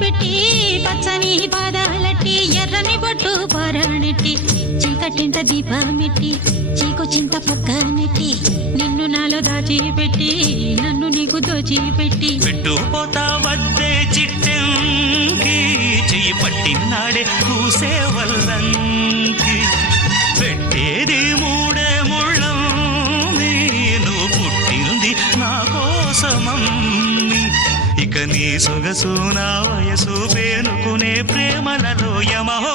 పెట్టి పచ్చని పాదాలట్టి ఎర్రని బొట్టు పారాణెట్టి చీకటింట దీపమెట్టి చీకు చింత పక్క నెట్టి నిన్ను నాలో దాచిపెట్టి నన్ను నీకు దోచిపెట్టి పెట్టుపోతా వద్దే చిట్టంకి చెయ్యి పట్టినాడే కూసే వల్లంకి పెట్టేది మూడే ముళ్ళం నువ్వు పుట్టింది నా కోసమమ్మి ఇక నీ సొగసు నా వయసు పేనుకునే ప్రేమలలో యమహో